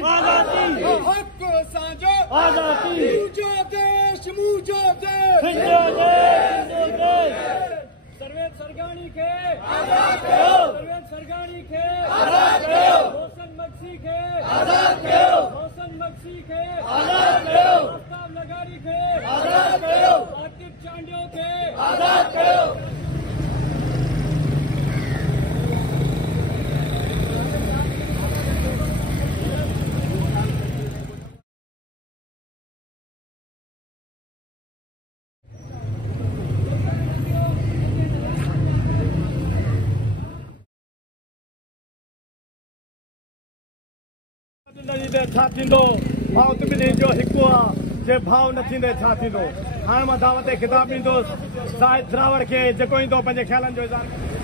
आजादी हक साझा आजादी मुझो देश सर्वेश सरगाणी के आजाद कयो सर्वेश सरगाणी के आजाद कयो रोशन मक्सी के आजाद कयो रोशन मक्सी के आजाद कयो प्रस्ताव लगारी के आजाद कयो आतिफ चांडियो के आजाद कयो भाव तुमिनी जो हिकु जे भाव न थींदे छा थींदो हाणे मां दावत खिताब ॾींदुसि साहिब द्रावड़ खे जेको ईंदो पंहिंजे ख़्यालनि जो इज़हार